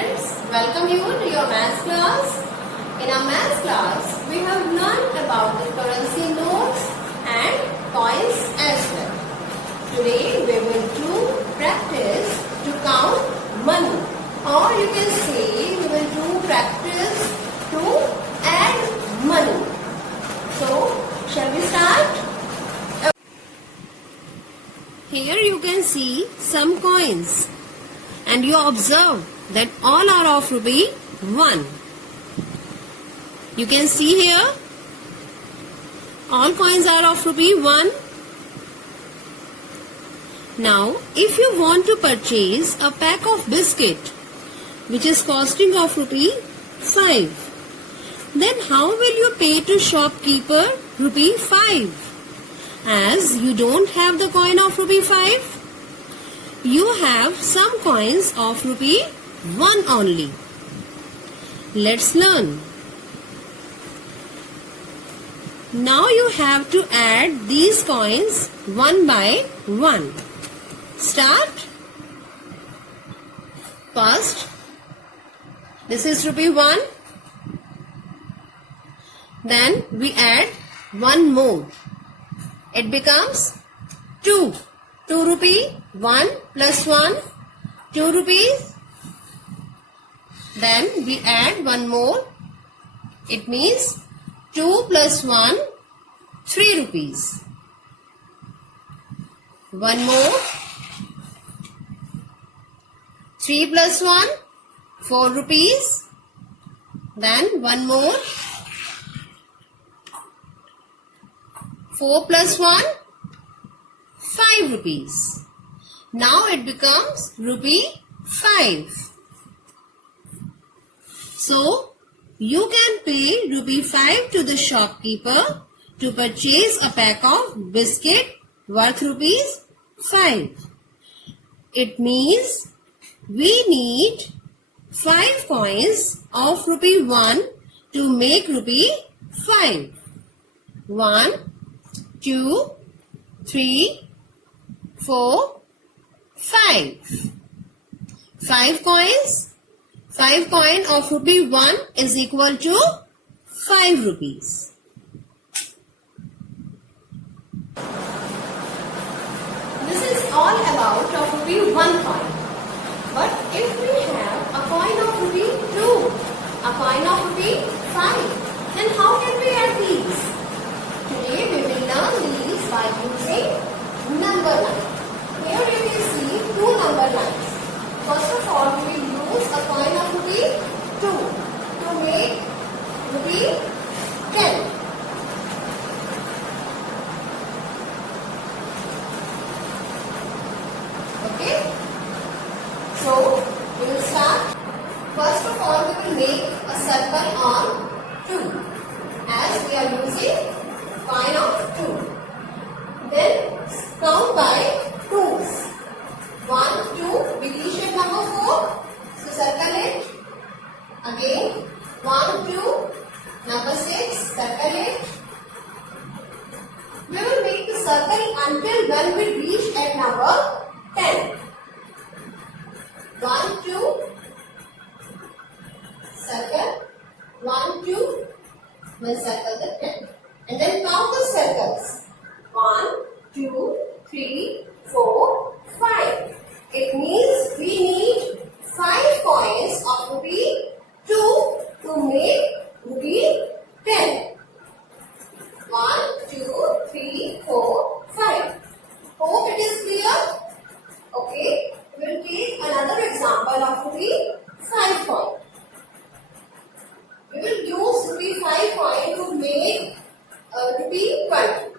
students, welcome you to your maths class. In our maths class, we have learned about the currency notes and coins as well. Today we will do practice to count money, or you can say we will do practice to add money. So, shall we start? Here you can see some coins. And you observe that all are of rupee 1. You can see here, all coins are of rupee 1. Now, if you want to purchase a pack of biscuit, which is costing of rupee 5, then how will you pay to shopkeeper rupee 5? As you don't have the coin of rupee 5, you have some coins of rupee 1 only. Let's learn. Now you have to add these coins one by one. Start. First, this is rupee 1. Then we add one more. It becomes 2. 2 rupee, 1 plus 1, 2 rupees. Then we add one more. It means 2 plus 1, 3 rupees. One more. 3 plus 1, 4 rupees. Then one more. 4 plus 1, 5 rupees. Now it becomes rupee 5. So, you can pay rupee 5 to the shopkeeper to purchase a pack of biscuit worth rupees 5. It means we need 5 coins of rupee 1 to make rupee 5. 1, 2, 3, 4, 5. 5 coins. 5 coin of rupee 1 is equal to 5 rupees. This is all about of rupee 1 coin. But if we have a coin of rupee 2, a coin of rupee 5, then how can we add these? Today we will learn these by using number line. Here you can see 2 number lines. First of all, we will use a coin of rupee 2 to make rupee 10. Okay? So, we will start. First of all, we will make a circle on 2 as we are using coin of 2. Then count by 2's. 1, 2, we reshape number 4. So circle it. Again, 1, 2, number 6, circle it. We will make the circle until when we reach at number 10. 1, 2, circle, 1, 2, then circle the 10. And then count the circles. 1, 2, 3, 4, 5. It means we need 5 coins of rupee 2 to make rupee 10. 1, 2, 3, 4, 5. Hope it is clear? Okay. We will take another example of rupee 5 coin. We will use rupee 5 coin to make rupee 20.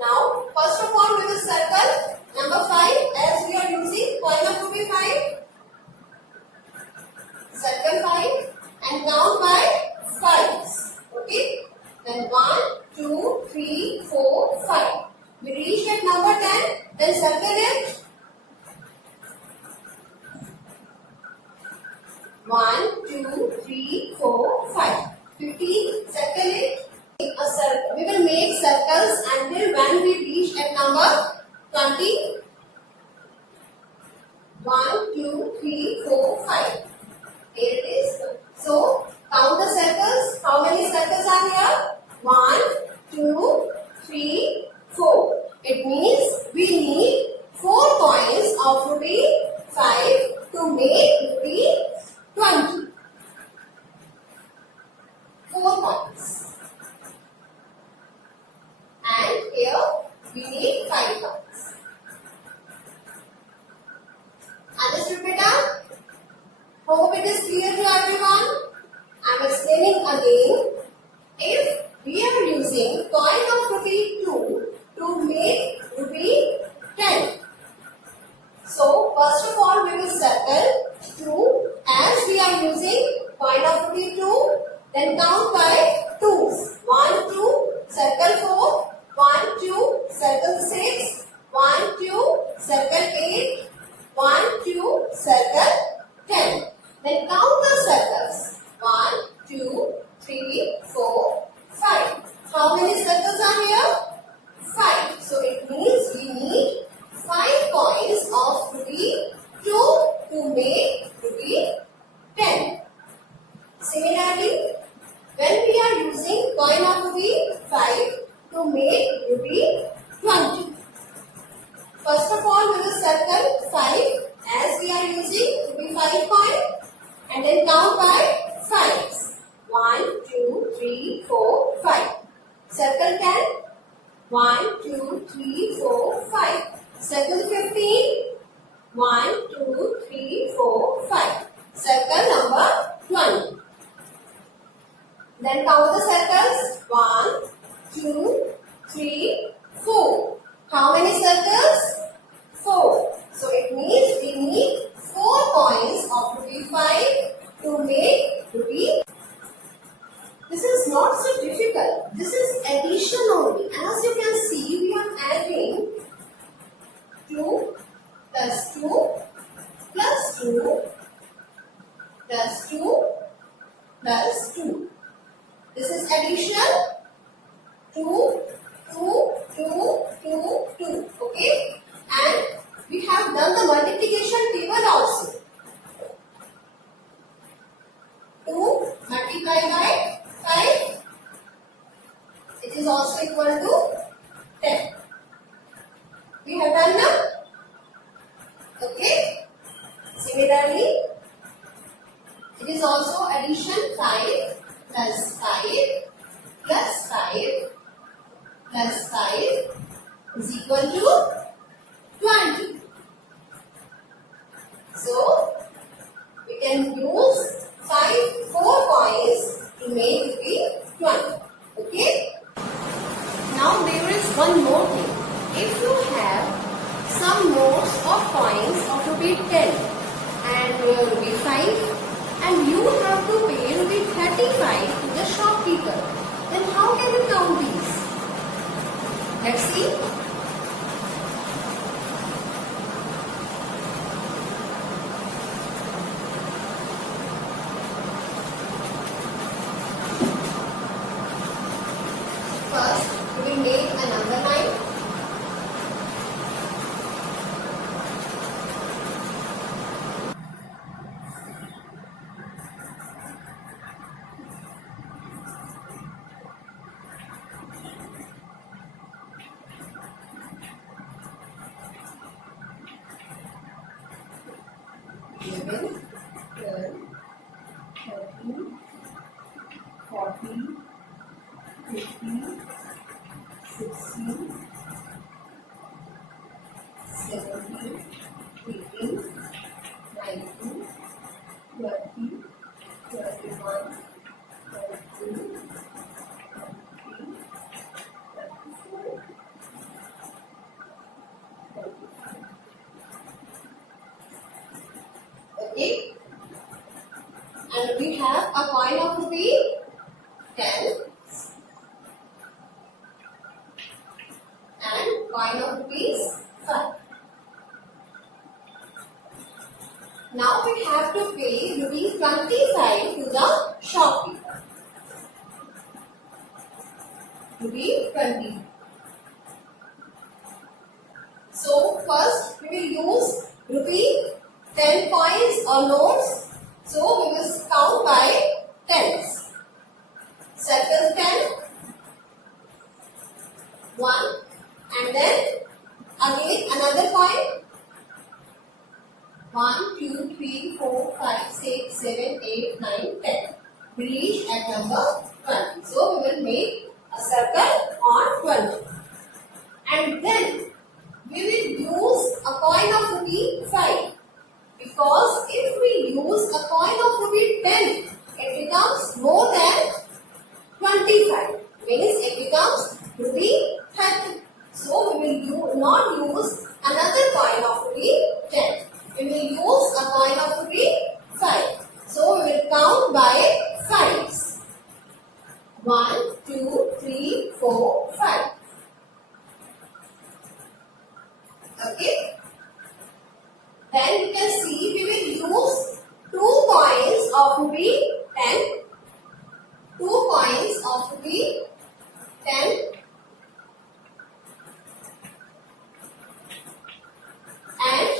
Now, first of all, we will circle number 5 as we are using coin of rupee 5. Circle 5 and count by 5's. Okay? Then 1, 2, 3, 4, 5. We reach at number 10, then circle it. 1, 2, 3, 4, 5. 15, circle it. a circle. We will make circles until when we reach at number 20. 1, 2, 3, 4, 5. Here it is. So count the circles. How many circles are here? 1, 2, 3, 4. It means we need 4 coins of rupee 5 to make rupee 20. 4 coins. And here we need 5 coins. Understood, beta? Hope it is clear to everyone. I am explaining again. If we are using coin of rupee 2 to make rupee 10. So first of all we will circle 2 as we are using coin of rupee 2. Then count by 2s. 1, 2, circle 4. 1, 2, circle 6. 1, 2, circle 8. 1, 2, circle 10. Then count the circles. 1, 2, 3, 4, 5. How many circles are here? 5. So it means we need 5 coins of rupee 2 to make rupee 10. Similarly, when we are using coin of rupee 5 to make rupee 20. First of all, we will circle 5 as we are using rupee 5 coin and then count by 5s. 1, 2, 3, 4, 5. Circle 10. 1, 2, 3, 4, 5. Circle 15. 1, 2, 3, 4, 5. Circle number 20. Then count the circles. 1, 2, 3, 4. How many circles? 4. So it means we need 4 coins of rupee 5 to make rupee. This is not so difficult. This is addition only. As you can see, we are adding 2 plus 2 plus 2 plus 2 plus 2. This is addition. 2, 2, 2, 2, 2. Okay? And we have done the multiplication table also. 2 multiplied by 5. It is also equal to 10. We have done now. Okay? Similarly, it is also addition 5 plus 5 plus 5 plus 5 is equal to 20. So, we can use 4 coins to make rupee 20. Okay? Now there is one more thing. If you have some notes or coins of rupee 10 and rupee 5 and you have to pay rupee 35 to the shopkeeper, then how can you count these? Let's see. First, we will make a number line. Eleven, 12, 13, 14, 15, 16, 17, 18, 19, 20, 21, 22, 23, 24, 25. Okay? And we have a coin of rupee 10 and coin of rupees 5. Now we have to pay rupees 25 to the shopkeeper. be 20. So first we will use rupee 10 coins or notes. So we will count by tens. Circle 10, 1, and then again another coin. 1, 2, 3, 4, 5, 6, 7, 8, 9, 10. We reach at number 20. So we will make a circle on 20. And then we will use a coin of rupee 5. Because if we use a coin of rupee 10, it becomes more than 25. Means it becomes rupee 30. So we will not use another coin of rupee 10. We will use a coin of rupee 5. So we will count by 5s. 1, 2, 3, 4, 5. Okay. Then you can see we will use 2 coins of rupee 10. 2 coins of rupee 10. And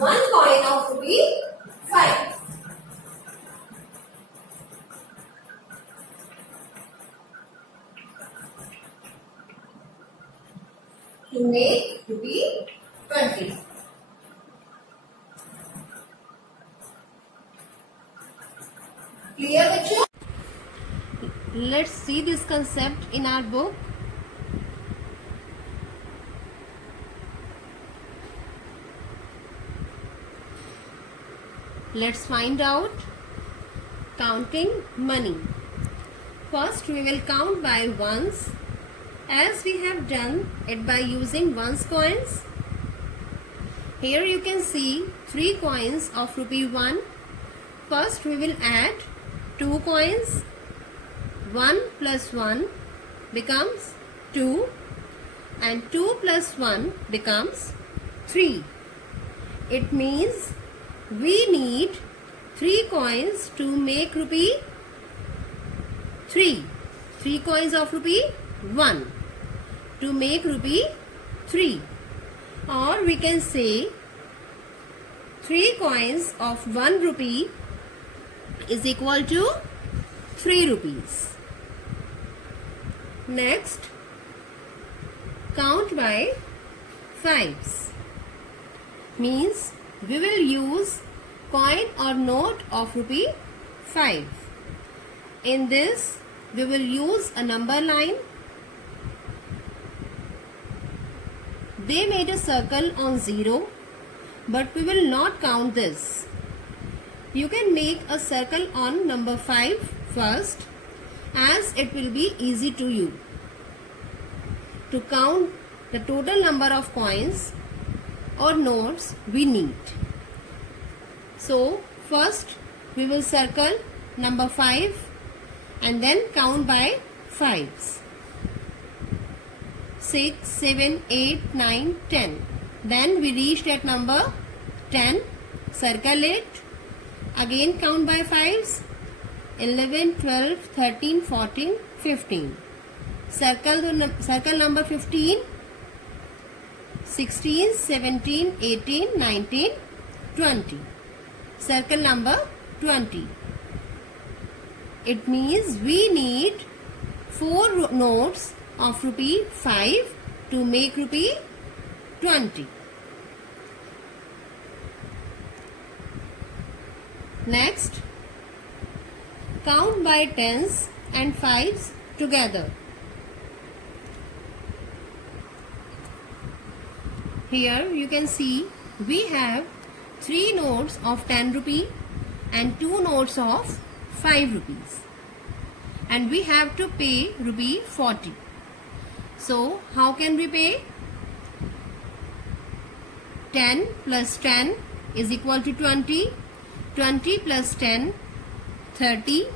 1 coin of rupee 5. To make rupee 20. Clear, bachcho? Let's see this concept in our book. Let's find out counting money. First we will count by ones, as we have done it by using ones coins. Here you can see 3 coins of rupee 1. First we will add 2 coins. 1 plus 1 becomes 2 and 2 plus 1 becomes 3. It means we need 3 coins to make rupee 3. 3 coins of rupee 1 to make rupee 3. Or we can say 3 coins of 1 rupee is equal to 3 rupees. Next, count by 5s. Means we will use coin or note of rupee 5. In this, we will use a number line. They made a circle on 0, but we will not count this. You can make a circle on number 5 first, as it will be easy to you to count the total number of coins or notes we need. So first we will circle number 5 and then count by 5s. 6, 7, 8, 9, 10. Then we reached at number 10. Circle it. Again count by 5s. 11, 12, 13, 14, 15. Circle number 15. 16, 17, 18, 19, 20. Circle number 20. It means we need 4 notes of rupee 5 to make rupee 20. Next, count by 10s and 5s together. Here you can see we have 3 notes of 10 rupee and 2 notes of 5 rupees. And we have to pay rupee 40. So how can we pay? 10 plus 10 is equal to 20. 20 plus 10, 30.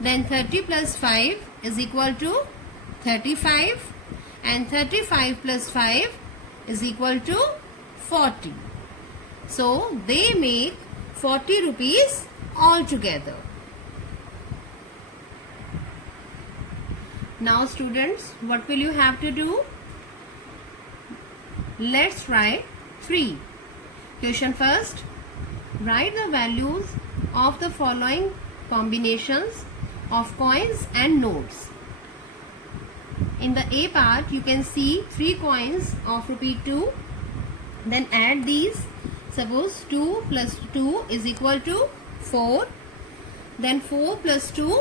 Then 30 plus 5 is equal to 35. And 35 plus 5 is equal to 40. So they make 40 rupees altogether. Now students, what will you have to do? Let's write 3. Question first. Write the values of the following combinations of coins and notes. In the A part, you can see 3 coins of rupee 2. Then add these. Suppose 2 plus 2 is equal to 4. Then 4 plus 2,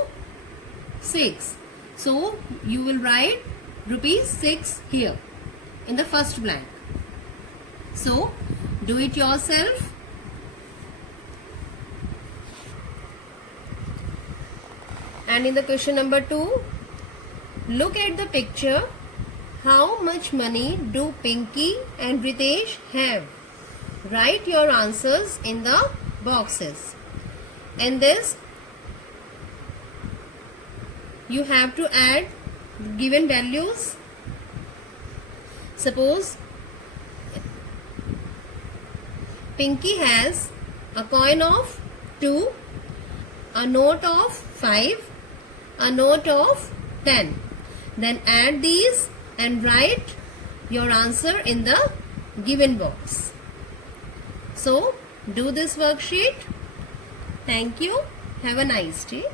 6. So you will write rupees 6 here in the first blank. So do it yourself. And in the question number 2, look at the picture. How much money do Pinky and Ritesh have? Write your answers in the boxes. In this, you have to add given values. Suppose Pinky has a coin of 2, a note of 5, a note of 10. Then add these and write your answer in the given box. So do this worksheet. Thank you. Have a nice day.